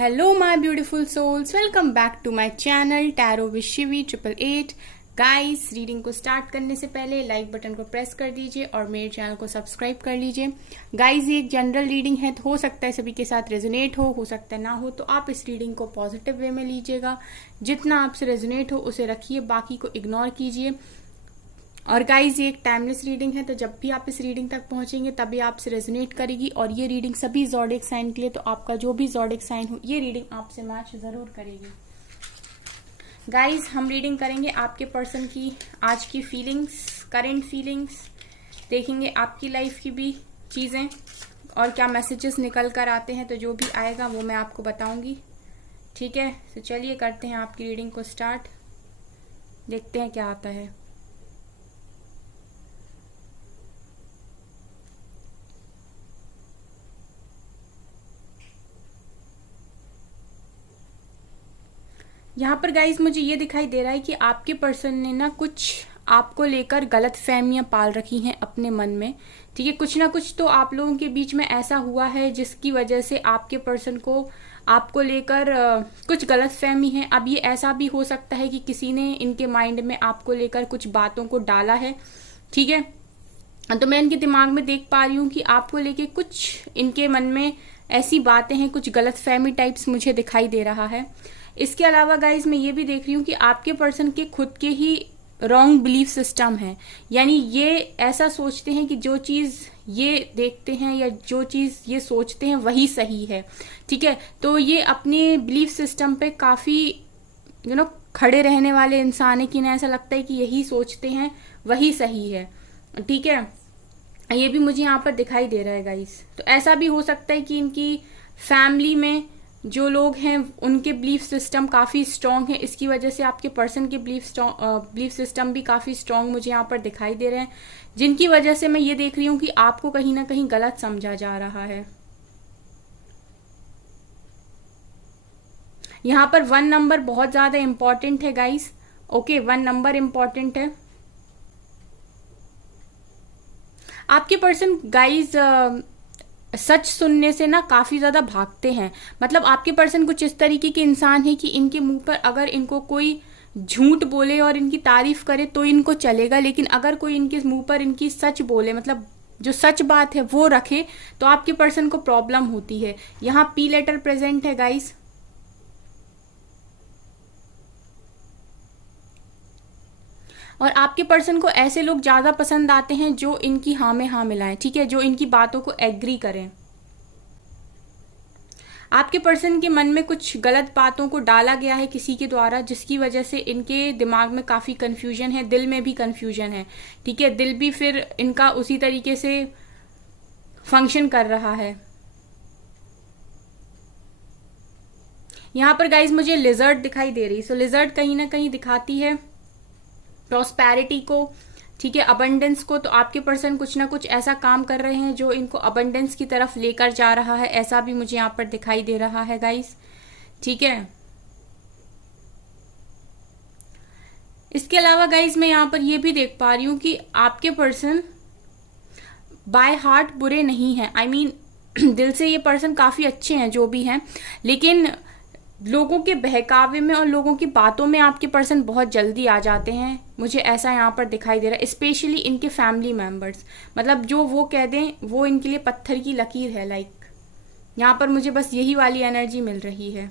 Hello my beautiful souls, welcome back to my channel Tarot with Shivi 888। Guys, reading को start करने से पहले like button को press कर दीजिए और मेरे चैनल को सब्सक्राइब कर लीजिए। गाइस, ये एक जनरल रीडिंग है, तो हो सकता है सभी के साथ रेजोनेट हो सकता है ना हो, तो आप इस रीडिंग को पॉजिटिव वे में लीजिएगा। जितना आपसे रेजोनेट हो उसे रखिए, बाकी को इग्नोर कीजिए। और गाइज, ये एक टाइमलेस रीडिंग है, तो जब भी आप इस रीडिंग तक पहुंचेंगे तभी आपसे रेजोनेट करेगी। और ये रीडिंग सभी ज़ोडिएक साइन के लिए, तो आपका जो भी ज़ोडिएक साइन हो ये रीडिंग आपसे मैच जरूर करेगी। गाइज, हम रीडिंग करेंगे आपके पर्सन की आज की फीलिंग्स, करंट फीलिंग्स, देखेंगे आपकी लाइफ की भी चीज़ें और क्या मैसेजेस निकल कर आते हैं। तो जो भी आएगा वो मैं आपको बताऊंगी, ठीक है। तो चलिए करते हैं आपकी रीडिंग को स्टार्ट, देखते हैं क्या आता है। यहाँ पर गाइज मुझे ये दिखाई दे रहा है कि आपके पर्सन ने ना कुछ आपको लेकर गलत फहमियां पाल रखी हैं अपने मन में, ठीक है। कुछ ना कुछ तो आप लोगों के बीच में ऐसा हुआ है जिसकी वजह से आपके पर्सन को आपको लेकर कुछ गलत फहमी है। अब ये ऐसा भी हो सकता है कि किसी ने इनके माइंड में आपको लेकर कुछ बातों को डाला है, ठीक है। तो मैं इनके दिमाग में देख पा रही हूँ कि आपको लेके कुछ इनके मन में ऐसी बातें हैं, कुछ गलत फहमी टाइप्स मुझे दिखाई दे रहा है। इसके अलावा गाइज मैं ये भी देख रही हूँ कि आपके पर्सन के खुद के ही रॉन्ग बिलीफ सिस्टम है, यानी ये ऐसा सोचते हैं कि जो चीज ये देखते हैं या जो चीज ये सोचते हैं वही सही है, ठीक है। तो ये अपने बिलीफ सिस्टम पे काफी खड़े रहने वाले इंसान है कि इन्हें ऐसा लगता है कि यही सोचते हैं वही सही है, ठीक है। ये भी मुझे यहाँ पर दिखाई दे रहा है गाइज। तो ऐसा भी हो सकता है कि इनकी फैमिली में जो लोग हैं उनके बिलीफ सिस्टम काफी स्ट्रांग है, इसकी वजह से आपके पर्सन के बिलीफ सिस्टम भी काफी स्ट्रांग मुझे यहाँ पर दिखाई दे रहे हैं, जिनकी वजह से मैं ये देख रही हूँ कि आपको कहीं ना कहीं गलत समझा जा रहा है। यहाँ पर 1 नंबर बहुत ज्यादा इंपॉर्टेंट है गाइस, ओके। 1 नंबर इंपॉर्टेंट है। आपके पर्सन गाइस सच सुनने से ना काफी ज्यादा भागते हैं। मतलब आपके पर्सन कुछ इस तरीके के इंसान है कि इनके मुंह पर अगर इनको कोई झूठ बोले और इनकी तारीफ करे तो इनको चलेगा, लेकिन अगर कोई इनके मुंह पर इनकी सच बोले, मतलब जो सच बात है वो रखे, तो आपके पर्सन को प्रॉब्लम होती है। यहाँ पी लेटर प्रेजेंट है गाइस। और आपके पर्सन को ऐसे लोग ज्यादा पसंद आते हैं जो इनकी हाँ में हाँ मिलाएं, ठीक है, जो इनकी बातों को एग्री करें। आपके पर्सन के मन में कुछ गलत बातों को डाला गया है किसी के द्वारा, जिसकी वजह से इनके दिमाग में काफी कंफ्यूजन है, दिल में भी कंफ्यूजन है, ठीक है। दिल भी फिर इनका उसी तरीके से फंक्शन कर रहा है। यहाँ पर गाइज मुझे लिजर्ड दिखाई दे रही, सो लिजर्ड कहीं ना कहीं दिखाती है प्रॉस्पेरिटी को, ठीक है, अबंडेंस को। तो आपके पर्सन कुछ ना कुछ ऐसा काम कर रहे हैं जो इनको अबंडेंस की तरफ लेकर जा रहा है, ऐसा भी मुझे यहाँ पर दिखाई दे रहा है गाइस, ठीक है। इसके अलावा गाइस मैं यहाँ पर ये भी देख पा रही हूँ कि आपके पर्सन बाय हार्ट बुरे नहीं है, आई मीन दिल से ये पर्सन काफी अच्छे हैं जो भी हैं, लेकिन लोगों के बहकावे में और लोगों की बातों में आपके पर्सन बहुत जल्दी आ जाते हैं, मुझे ऐसा यहाँ पर दिखाई दे रहा है। स्पेशली इनके फैमिली मेंबर्स, मतलब जो वो कह दें वो इनके लिए पत्थर की लकीर है, लाइक यहाँ पर मुझे बस यही वाली एनर्जी मिल रही है।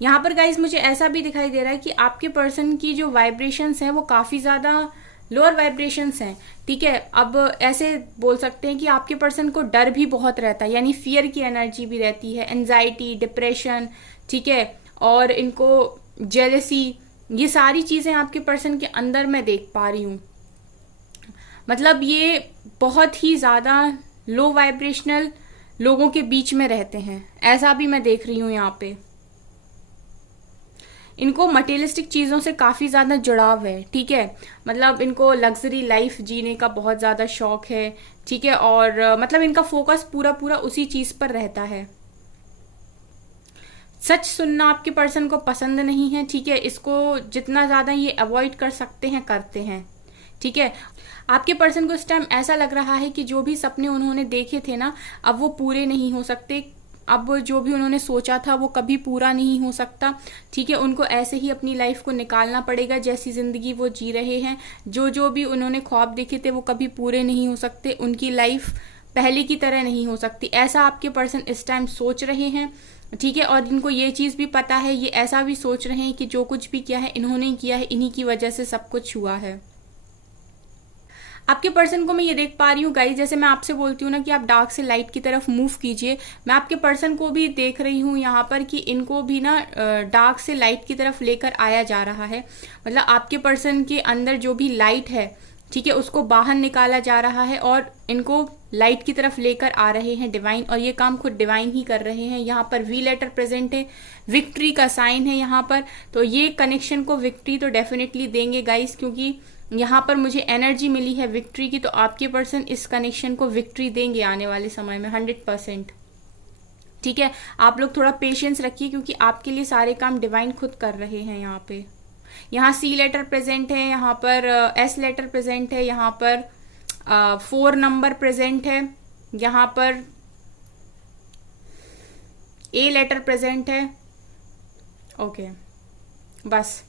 यहाँ पर गाइज मुझे ऐसा भी दिखाई दे रहा है कि आपके पर्सन की जो वाइब्रेशंस हैं वो काफी ज्यादा लोअर वाइब्रेशंस हैं, ठीक है। अब ऐसे बोल सकते हैं कि आपके पर्सन को डर भी बहुत रहता है, यानी फियर की एनर्जी भी रहती है, एंजाइटी, डिप्रेशन, ठीक है, और इनको जेलसी, ये सारी चीजें आपके पर्सन के अंदर मैं देख पा रही हूँ। मतलब ये बहुत ही ज्यादा लो वाइब्रेशनल लोगों के बीच में रहते हैं, ऐसा भी मैं देख रही हूँ यहाँ पे। इनको मटेरियलिस्टिक चीजों से काफी ज्यादा जुड़ाव है, ठीक है। मतलब इनको लग्जरी लाइफ जीने का बहुत ज्यादा शौक है, ठीक है, और मतलब इनका फोकस पूरा पूरा उसी चीज पर रहता है। सच सुनना आपके पर्सन को पसंद नहीं है, ठीक है। इसको जितना ज्यादा ये अवॉइड कर सकते हैं करते हैं, ठीक है, आपके पर्सन को इस टाइम ऐसा लग रहा है कि जो भी सपने उन्होंने देखे थे ना, अब वो पूरे नहीं हो सकते। अब जो भी उन्होंने सोचा था वो कभी पूरा नहीं हो सकता। ठीक है, उनको ऐसे ही अपनी लाइफ को निकालना पड़ेगा जैसी जिंदगी वो जी रहे हैं। जो जो भी उन्होंने ख्वाब देखे थे वो कभी पूरे नहीं हो सकते। उनकी लाइफ पहले की तरह नहीं हो सकती, ऐसा आपके पर्सन इस टाइम सोच रहे हैं। ठीक है, और इनको ये चीज़ भी पता है, ये ऐसा भी सोच रहे हैं कि जो कुछ भी किया है इन्होंने किया है, इन्हीं की वजह से सब कुछ हुआ है। आपके पर्सन को मैं ये देख पा रही हूँ गाइस, जैसे मैं आपसे बोलती हूँ ना कि आप डार्क से लाइट की तरफ मूव कीजिए, मैं आपके पर्सन को भी देख रही हूँ यहाँ पर कि इनको भी ना डार्क से लाइट की तरफ लेकर आया जा रहा है। मतलब आपके पर्सन के अंदर जो भी लाइट है, ठीक है, उसको बाहर निकाला जा रहा है और इनको लाइट की तरफ लेकर आ रहे हैं डिवाइन, और ये काम खुद डिवाइन ही कर रहे हैं। यहाँ पर वी लेटर प्रेजेंट है, विक्ट्री का साइन है यहाँ पर, तो ये कनेक्शन को विक्ट्री तो डेफिनेटली देंगे गाइस, क्योंकि यहाँ पर मुझे एनर्जी मिली है विक्ट्री की। तो आपके पर्सन इस कनेक्शन को विक्ट्री देंगे आने वाले समय में 100%। ठीक है, आप लोग थोड़ा पेशेंस रखिए क्योंकि आपके लिए सारे काम डिवाइन खुद कर रहे हैं। यहाँ पे यहाँ सी लेटर प्रेजेंट है, यहाँ पर एस लेटर प्रेजेंट है, यहाँ पर 4 नंबर प्रेजेंट है, यहाँ पर ए लेटर प्रेजेंट है। ओके, बस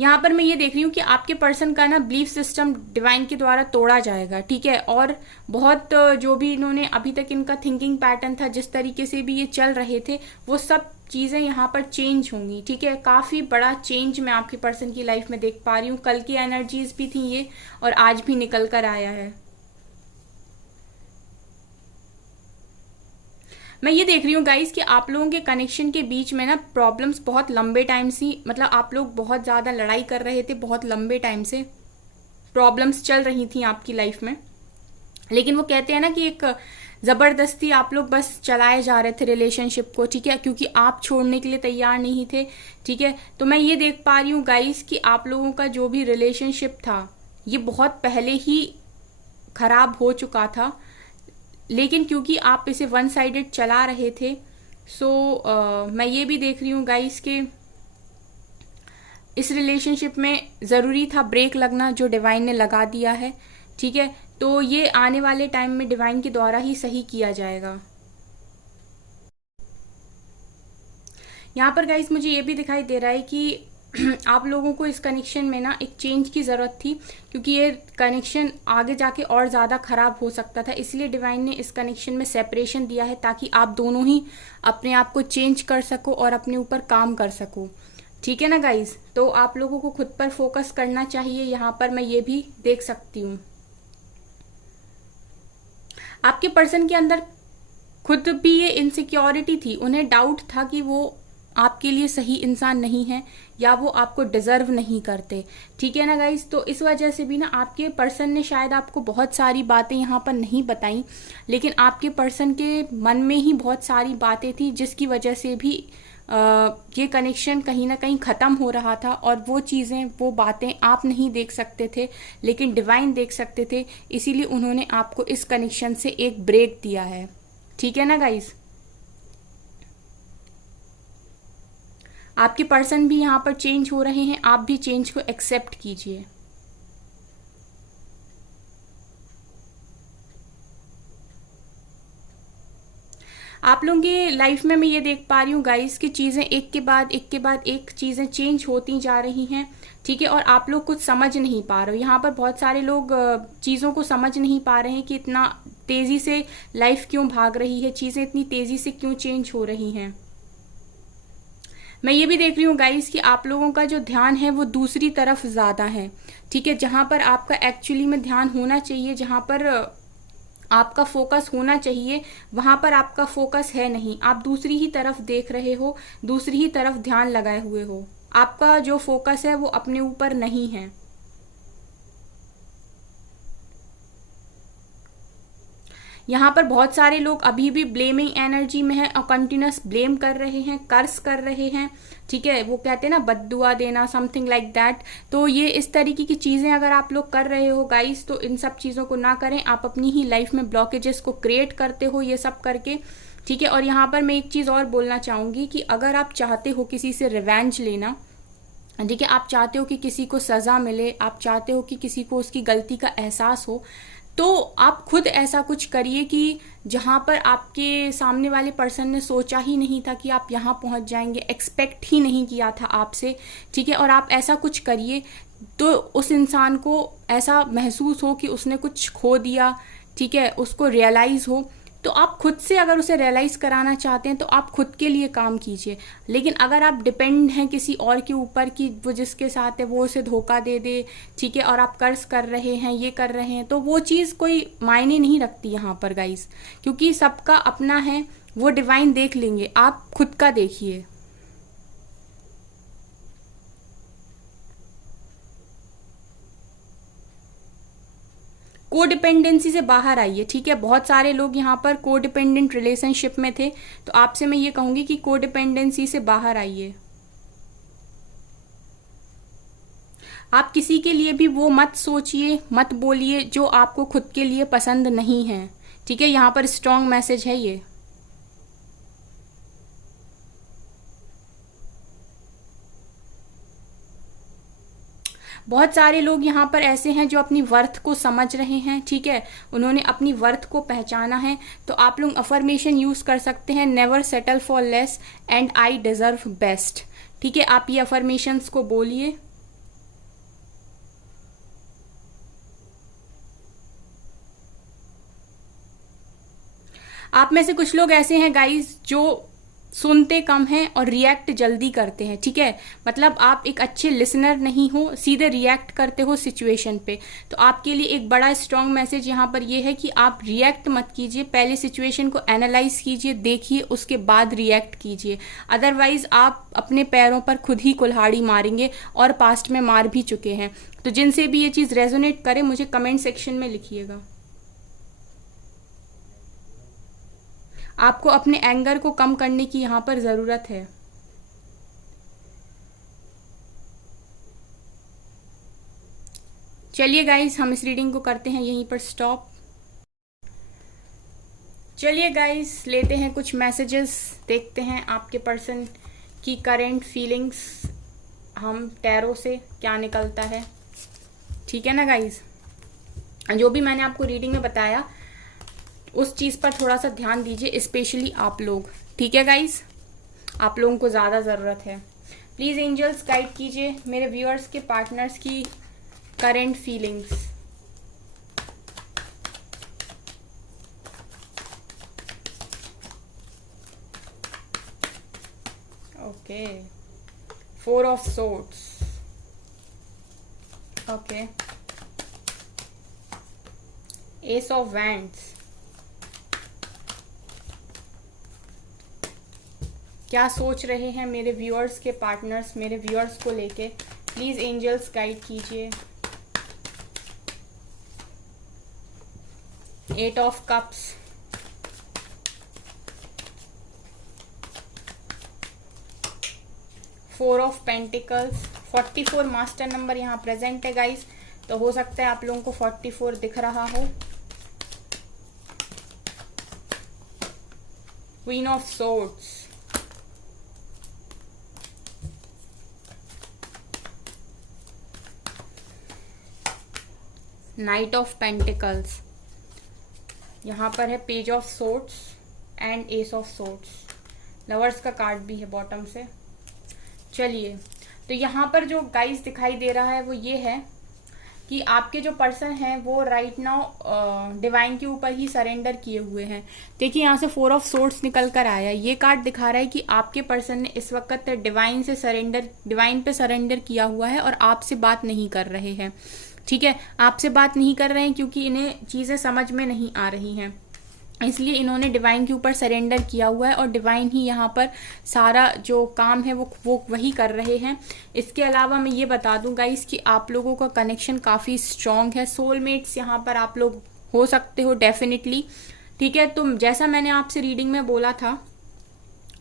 यहाँ पर मैं ये देख रही हूँ कि आपके पर्सन का ना बिलीफ सिस्टम डिवाइन के द्वारा तोड़ा जाएगा। ठीक है, और बहुत जो भी इन्होंने अभी तक इनका थिंकिंग पैटर्न था, जिस तरीके से भी ये चल रहे थे, वो सब चीजें यहाँ पर चेंज होंगी। ठीक है, काफी बड़ा चेंज मैं आपके पर्सन की लाइफ में देख पा रही हूँ। कल की एनर्जीज भी थी ये और आज भी निकल कर आया है। मैं ये देख रही हूँ गाइस कि आप लोगों के कनेक्शन के बीच में ना प्रॉब्लम्स बहुत लंबे टाइम से, मतलब आप लोग बहुत ज़्यादा लड़ाई कर रहे थे, बहुत लंबे टाइम से प्रॉब्लम्स चल रही थी आपकी लाइफ में। लेकिन वो कहते हैं ना कि एक ज़बरदस्ती आप लोग बस चलाए जा रहे थे रिलेशनशिप को। ठीक है, क्योंकि आप छोड़ने के लिए तैयार नहीं थे। ठीक है, तो मैं ये देख पा रही हूँ गाइस कि आप लोगों का जो भी रिलेशनशिप था ये बहुत पहले ही खराब हो चुका था, लेकिन क्योंकि आप इसे वन साइडेड चला रहे थे, सो मैं ये भी देख रही हूँ गाइस कि इस रिलेशनशिप में ज़रूरी था ब्रेक लगना, जो डिवाइन ने लगा दिया है। ठीक है, तो ये आने वाले टाइम में डिवाइन के द्वारा ही सही किया जाएगा। यहाँ पर गाइस मुझे ये भी दिखाई दे रहा है कि आप लोगों को इस कनेक्शन में ना एक चेंज की ज़रूरत थी, क्योंकि ये कनेक्शन आगे जाके और ज़्यादा ख़राब हो सकता था। इसलिए डिवाइन ने इस कनेक्शन में सेपरेशन दिया है ताकि आप दोनों ही अपने आप को चेंज कर सको और अपने ऊपर काम कर सको। ठीक है ना गाइज, तो आप लोगों को खुद पर फोकस करना चाहिए। यहाँ पर मैं ये भी देख सकती हूँ आपके पर्सन के अंदर खुद भी ये इनसिक्योरिटी थी, उन्हें डाउट था कि वो आपके लिए सही इंसान नहीं है या वो आपको डिजर्व नहीं करते। ठीक है ना गाइस, तो इस वजह से भी ना आपके पर्सन ने शायद आपको बहुत सारी बातें यहाँ पर नहीं बताई, लेकिन आपके पर्सन के मन में ही बहुत सारी बातें थी जिसकी वजह से भी ये कनेक्शन कहीं ना कहीं ख़त्म हो रहा था। और वो चीज़ें, वो बातें आप नहीं देख सकते थे लेकिन डिवाइन देख सकते थे, इसीलिए उन्होंने आपको इस कनेक्शन से एक ब्रेक दिया है। ठीक है ना गाइस, आपके पर्सन भी यहाँ पर चेंज हो रहे हैं, आप भी चेंज को एक्सेप्ट कीजिए। आप लोगों की लाइफ में मैं ये देख पा रही हूँ गाइस कि चीज़ें एक के बाद एक चीज़ें चेंज होती जा रही हैं। ठीक है, और आप लोग कुछ समझ नहीं पा रहे हो। यहाँ पर बहुत सारे लोग चीज़ों को समझ नहीं पा रहे हैं कि इतना तेज़ी से लाइफ क्यों भाग रही है, चीज़ें इतनी तेज़ी से क्यों चेंज हो रही हैं। मैं ये भी देख रही हूँ गाइस कि आप लोगों का जो ध्यान है वो दूसरी तरफ ज़्यादा है। ठीक है, जहाँ पर आपका एक्चुअली में ध्यान होना चाहिए, जहाँ पर आपका फोकस होना चाहिए, वहाँ पर आपका फोकस है नहीं। आप दूसरी ही तरफ देख रहे हो, दूसरी ही तरफ ध्यान लगाए हुए हो। आपका जो फोकस है वो अपने ऊपर नहीं है। यहाँ पर बहुत सारे लोग अभी भी ब्लेमिंग एनर्जी में हैं और कंटिन्यूस ब्लेम कर रहे हैं, कर्स कर रहे हैं। ठीक है, वो कहते हैं ना बद्दुआ देना, समथिंग लाइक दैट। तो ये इस तरीके की चीज़ें अगर आप लोग कर रहे हो गाइस, तो इन सब चीज़ों को ना करें। आप अपनी ही लाइफ में ब्लॉकेजेस को क्रिएट करते हो ये सब करके। ठीक है, और यहाँ पर मैं एक चीज़ और बोलना चाहूँगी कि अगर आप चाहते हो किसी से रिवेंज लेना, ठीक है, आप चाहते हो कि किसी को सज़ा मिले, आप चाहते हो कि किसी को उसकी गलती का एहसास हो, तो आप खुद ऐसा कुछ करिए कि जहाँ पर आपके सामने वाले पर्सन ने सोचा ही नहीं था कि आप यहाँ पहुँच जाएंगे, एक्सपेक्ट ही नहीं किया था आपसे, ठीक है, और आप ऐसा कुछ करिए तो उस इंसान को ऐसा महसूस हो कि उसने कुछ खो दिया, ठीक है, उसको रियलाइज़ हो। तो आप खुद से अगर उसे रियलाइज़ कराना चाहते हैं तो आप खुद के लिए काम कीजिए। लेकिन अगर आप डिपेंड हैं किसी और के ऊपर कि वो जिसके साथ है वो उसे धोखा दे दे, ठीक है, और आप कर्ज कर रहे हैं, ये कर रहे हैं, तो वो चीज़ कोई मायने नहीं रखती यहाँ पर गाइस, क्योंकि सबका अपना है, वो डिवाइन देख लेंगे, आप खुद का देखिए। कोडिपेंडेंसी से बाहर आइए, ठीक है। बहुत सारे लोग यहाँ पर कोडिपेंडेंट रिलेशनशिप में थे, तो आपसे मैं ये कहूंगी कि कोडिपेंडेंसी से बाहर आइए। आप किसी के लिए भी वो मत सोचिए, मत बोलिए जो आपको खुद के लिए पसंद नहीं है, ठीक है। यहाँ पर स्ट्रॉन्ग मैसेज है ये। बहुत सारे लोग यहाँ पर ऐसे हैं जो अपनी वर्थ को समझ रहे हैं, ठीक है, उन्होंने अपनी वर्थ को पहचाना है। तो आप लोग अफर्मेशन यूज कर सकते हैं, never settle for less and I deserve best, ठीक है। आप ये अफर्मेशंस को बोलिए। आप में से कुछ लोग ऐसे हैं गाइस जो सुनते कम हैं और रिएक्ट जल्दी करते हैं, ठीक है। मतलब आप एक अच्छे लिसनर नहीं हो, सीधे रिएक्ट करते हो सिचुएशन पे। तो आपके लिए एक बड़ा स्ट्रॉन्ग मैसेज यहाँ पर ये है कि आप रिएक्ट मत कीजिए, पहले सिचुएशन को एनालाइज कीजिए, देखिए, उसके बाद रिएक्ट कीजिए। अदरवाइज आप अपने पैरों पर खुद ही कुल्हाड़ी मारेंगे और पास्ट में मार भी चुके हैं। तो जिनसे भी ये चीज़ रेजोनेट करे मुझे कमेंट सेक्शन में लिखिएगा। आपको अपने एंगर को कम करने की यहाँ पर ज़रूरत है। चलिए गाइस, हम इस रीडिंग को करते हैं यहीं पर स्टॉप। चलिए गाइस, लेते हैं कुछ मैसेजेस, देखते हैं आपके पर्सन की करेंट फीलिंग्स, हम टैरो से क्या निकलता है, ठीक है ना गाइस। जो भी मैंने आपको रीडिंग में बताया उस चीज़ पर थोड़ा सा ध्यान दीजिए, स्पेशली आप लोग, ठीक है गाइस, आप लोगों को ज़्यादा ज़रूरत है। प्लीज़ एंजल्स गाइड कीजिए मेरे व्यूअर्स के पार्टनर्स की current feelings. Okay, 4 of swords, okay, S of wands. क्या सोच रहे हैं मेरे व्यूअर्स के पार्टनर्स मेरे व्यूअर्स को लेके, प्लीज एंजल्स गाइड कीजिए। 8 of cups, four of pentacles, 44 master number यहाँ प्रेजेंट है गाइस, तो हो सकता है आप लोगों को 44 दिख रहा हो। Queen of swords, night of pentacles, यहाँ पर है page of swords and S of swords, lovers का कार्ड भी है बॉटम से। चलिए, तो यहाँ पर जो गाइस दिखाई दे रहा है वो ये है कि आपके जो पर्सन हैं वो राइट नाउ डिवाइन के ऊपर ही सरेंडर किए हुए हैं। देखिए यहाँ से 4 ऑफ सोर्ड्स निकल कर आया, ये कार्ड दिखा रहा है कि आपके पर्सन ने इस वक्त डिवाइन पे सरेंडर किया हुआ है और आपसे बात नहीं कर रहे हैं, ठीक है। आपसे बात नहीं कर रहे हैं क्योंकि इन्हें चीज़ें समझ में नहीं आ रही हैं, इसलिए इन्होंने डिवाइन के ऊपर सरेंडर किया हुआ है और डिवाइन ही यहाँ पर सारा जो काम है वो वही कर रहे हैं। इसके अलावा मैं ये बता दूं गाइस कि आप लोगों का कनेक्शन काफ़ी स्ट्रॉन्ग है, सोलमेट्स यहाँ पर आप लोग हो सकते हो डेफिनेटली, ठीक है। तो जैसा मैंने आपसे रीडिंग में बोला था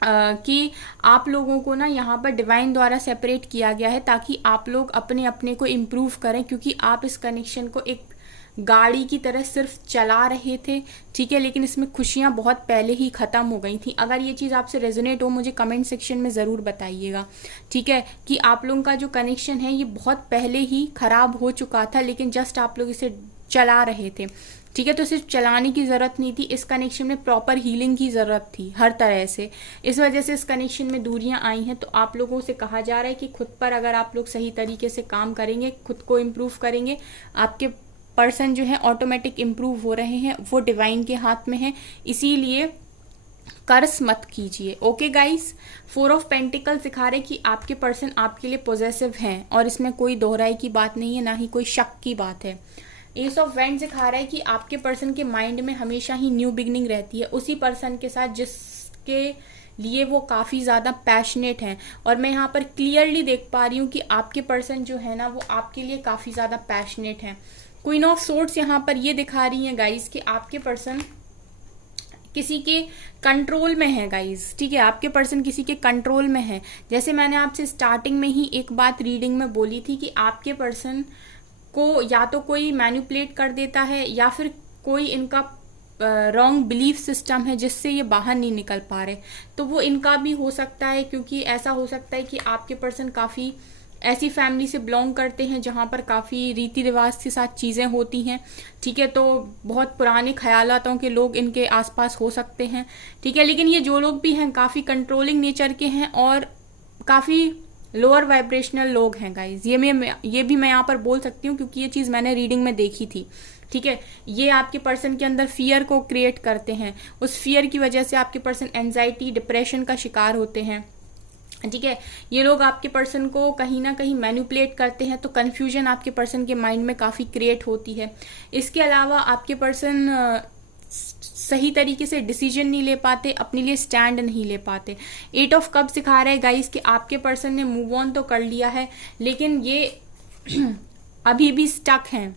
कि आप लोगों को ना यहाँ पर डिवाइन द्वारा सेपरेट किया गया है ताकि आप लोग अपने अपने को इम्प्रूव करें, क्योंकि आप इस कनेक्शन को एक गाड़ी की तरह सिर्फ चला रहे थे, ठीक है, लेकिन इसमें खुशियां बहुत पहले ही ख़त्म हो गई थी। अगर ये चीज़ आपसे रेजोनेट हो मुझे कमेंट सेक्शन में ज़रूर बताइएगा, ठीक है, कि आप लोगों का जो कनेक्शन है ये बहुत पहले ही ख़राब हो चुका था, लेकिन जस्ट आप लोग इसे चला रहे थे, ठीक है। तो सिर्फ चलाने की ज़रूरत नहीं थी, इस कनेक्शन में प्रॉपर हीलिंग की ज़रूरत थी हर तरह से। इस वजह से इस कनेक्शन में दूरियां आई हैं। तो आप लोगों से कहा जा रहा है कि खुद पर अगर आप लोग सही तरीके से काम करेंगे, खुद को इम्प्रूव करेंगे, आपके पर्सन जो है ऑटोमेटिक इम्प्रूव हो रहे हैं, वो डिवाइन के हाथ में है, इसीलिए कर्ज मत कीजिए। ओके गाइस, 4 ऑफ पेंटिकल्स दिखा रहे कि आपके पर्सन आपके लिए पॉजिटिव हैं और इसमें कोई दोहराई की बात नहीं है, ना ही कोई शक की बात है। एस ऑफ वैंड्स दिखा रहा है कि आपके पर्सन के माइंड में हमेशा ही न्यू बिगनिंग रहती है उसी पर्सन के साथ जिसके लिए वो काफ़ी ज़्यादा पैशनेट हैं। और मैं यहाँ पर क्लियरली देख पा रही हूँ कि आपके पर्सन जो है ना वो आपके लिए काफ़ी ज़्यादा पैशनेट हैं। क्वीन ऑफ सोर्ड्स यहाँ पर ये दिखा रही हैं गाइस कि आपके पर्सन किसी के कंट्रोल में है गाइस, ठीक है, आपके पर्सन किसी के कंट्रोल में है। जैसे मैंने आपसे स्टार्टिंग में ही एक बात रीडिंग में बोली थी कि आपके पर्सन को या तो कोई मैनिपुलेट कर देता है या फिर कोई इनका रॉन्ग बिलीफ सिस्टम है जिससे ये बाहर नहीं निकल पा रहे। तो वो इनका भी हो सकता है, क्योंकि ऐसा हो सकता है कि आपके पर्सन काफ़ी ऐसी फैमिली से बिलोंग करते हैं जहाँ पर काफ़ी रीति रिवाज के साथ चीज़ें होती हैं, ठीक है। तो बहुत पुराने ख्यालातों के लोग इनके आसपास हो सकते हैं, ठीक है। लेकिन ये जो लोग भी हैं काफ़ी कंट्रोलिंग नेचर के हैं और काफ़ी लोअर वाइब्रेशनल लोग हैं गाइज। ये भी मैं यहाँ पर बोल सकती हूँ क्योंकि ये चीज़ मैंने रीडिंग में देखी थी, ठीक है। ये आपके पर्सन के अंदर फियर को क्रिएट करते हैं, उस फियर की वजह से आपके पर्सन एंजाइटी डिप्रेशन का शिकार होते हैं, ठीक है। ये लोग आपके पर्सन को कहीं ना कहीं मैनिपुलेट करते हैं, तो कन्फ्यूजन आपके पर्सन के माइंड में काफ़ी क्रिएट होती है। इसके अलावा आपके पर्सन सही तरीके से डिसीजन नहीं ले पाते, अपने लिए स्टैंड नहीं ले पाते। 8 ऑफ कप्स सिखा रहे हैं गाइस कि आपके पर्सन ने मूव ऑन तो कर लिया है लेकिन ये अभी भी स्टक हैं,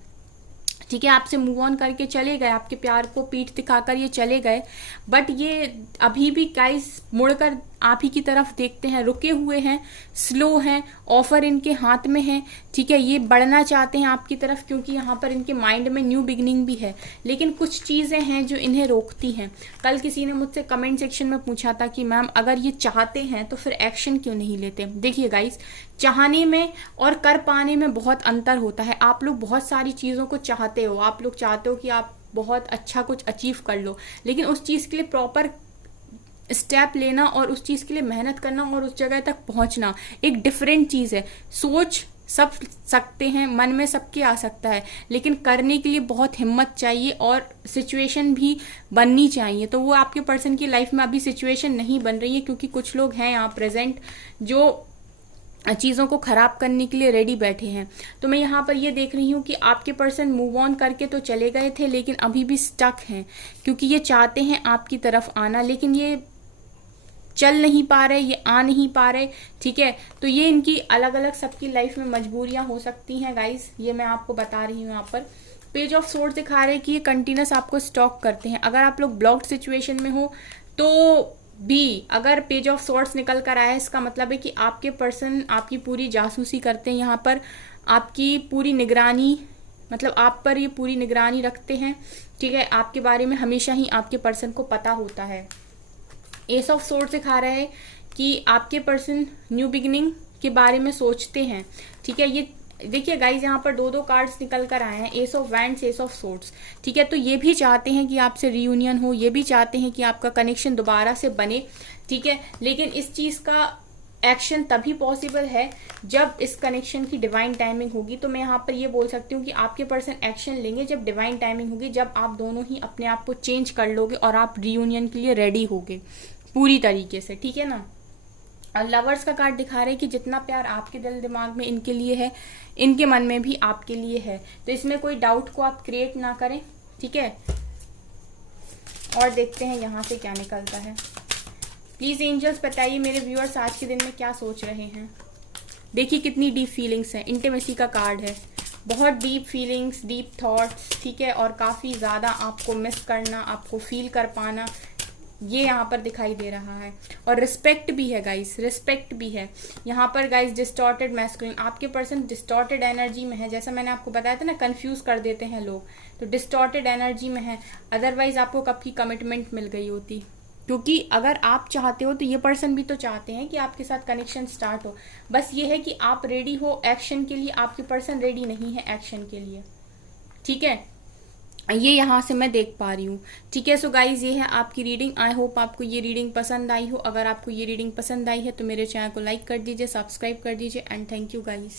ठीक है। आपसे मूव ऑन करके चले गए, आपके प्यार को पीठ दिखाकर ये चले गए, बट ये अभी भी गाइस मुड़कर आप ही की तरफ देखते हैं, रुके हुए हैं, स्लो हैं, ऑफर इनके हाथ में है, ठीक है। ये बढ़ना चाहते हैं आपकी तरफ क्योंकि यहाँ पर इनके माइंड में न्यू बिगनिंग भी है, लेकिन कुछ चीज़ें हैं जो इन्हें रोकती हैं। कल किसी ने मुझसे कमेंट सेक्शन में पूछा था कि मैम अगर ये चाहते हैं तो फिर एक्शन क्यों नहीं लेते। देखिए गाइस, चाहने में और कर पाने में बहुत अंतर होता है। आप लोग बहुत सारी चीज़ों को चाहते हो, आप लोग चाहते हो कि आप बहुत अच्छा कुछ अचीव कर लो, लेकिन उस चीज़ के लिए प्रॉपर स्टेप लेना और उस चीज़ के लिए मेहनत करना और उस जगह तक पहुंचना एक डिफरेंट चीज़ है। सोच सब सकते हैं, मन में सबके आ सकता है, लेकिन करने के लिए बहुत हिम्मत चाहिए और सिचुएशन भी बननी चाहिए। तो वो आपके पर्सन की लाइफ में अभी सिचुएशन नहीं बन रही है क्योंकि कुछ लोग हैं यहाँ प्रेजेंट जो चीज़ों को ख़राब करने के लिए रेडी बैठे हैं। तो मैं यहाँ पर ये देख रही हूँ कि आपके पर्सन मूव ऑन करके तो चले गए थे लेकिन अभी भी स्टक हैं क्योंकि ये चाहते हैं आपकी तरफ आना, लेकिन ये चल नहीं पा रहे, ये आ नहीं पा रहे, ठीक है। तो ये इनकी अलग अलग सबकी लाइफ में मजबूरियां हो सकती हैं गाइस, ये मैं आपको बता रही हूँ। यहाँ पर पेज ऑफ सोर्ड्स दिखा रहे हैं कि ये कंटिन्यूस आपको स्टॉक करते हैं। अगर आप लोग ब्लॉक्ड सिचुएशन में हो तो भी अगर पेज ऑफ सोर्ड्स निकल कर आया, इसका मतलब है कि आपके पर्सन आपकी पूरी जासूसी करते हैं, यहाँ पर आपकी पूरी निगरानी, मतलब आप पर ये पूरी निगरानी रखते हैं, ठीक है। आपके बारे में हमेशा ही आपके पर्सन को पता होता है। एस ऑफ सोर्ड्स दिखा रहा है कि आपके पर्सन न्यू बिगिनिंग के बारे में सोचते हैं, ठीक है। ये देखिए गाइज, यहाँ पर 2 कार्ड्स निकल कर आए हैं, S of wands, S of swords, ठीक है। तो ये भी चाहते हैं कि आपसे रियूनियन हो, ये भी चाहते हैं कि आपका कनेक्शन दोबारा से बने, ठीक है। लेकिन इस चीज़ का एक्शन तभी पॉसिबल है जब इस कनेक्शन की डिवाइन टाइमिंग होगी। तो मैं यहाँ पर ये बोल सकती हूँ कि आपके पर्सन एक्शन लेंगे जब डिवाइन टाइमिंग होगी, जब आप दोनों ही अपने आप को चेंज कर लोगे और आप रियूनियन के लिए रेडी होगे पूरी तरीके से, ठीक है ना। और लवर्स का कार्ड दिखा रहे हैं कि जितना प्यार आपके दिल दिमाग में इनके लिए है, इनके मन में भी आपके लिए है, तो इसमें कोई डाउट को आप क्रिएट ना करें, ठीक है। और देखते हैं यहाँ से क्या निकलता है। प्लीज एंजल्स बताइए मेरे व्यूअर्स आज के दिन में क्या सोच रहे हैं। देखिए कितनी डीप फीलिंग्स हैं, इंटीमेसी का कार्ड है, बहुत डीप फीलिंग्स, डीप थॉट्स, ठीक है। और काफ़ी ज़्यादा आपको मिस करना, आपको फील कर पाना, ये यहाँ पर दिखाई दे रहा है। और रिस्पेक्ट भी है गाइस, रिस्पेक्ट भी है यहाँ पर गाइस। डिस्टॉर्टेड मैस्कुलिन, आपके पर्सन डिस्टॉर्टेड एनर्जी में है, जैसा मैंने आपको बताया था ना, कंफ्यूज कर देते हैं लोग, तो डिस्टॉर्टेड एनर्जी में है। अदरवाइज आपको कब की कमिटमेंट मिल गई होती, क्योंकि अगर आप चाहते हो तो ये पर्सन भी तो चाहते हैं कि आपके साथ कनेक्शन स्टार्ट हो। बस ये है कि आप रेडी हो एक्शन के लिए, आपके पर्सन रेडी नहीं है एक्शन के लिए। ठीक है, ये यहाँ से मैं देख पा रही हूँ। ठीक है, सो गाइज ये है आपकी रीडिंग। आई होप आपको ये रीडिंग पसंद आई हो। अगर आपको ये रीडिंग पसंद आई है तो मेरे चैनल को लाइक कर दीजिए, सब्सक्राइब कर दीजिए एंड थैंक यू गाइज।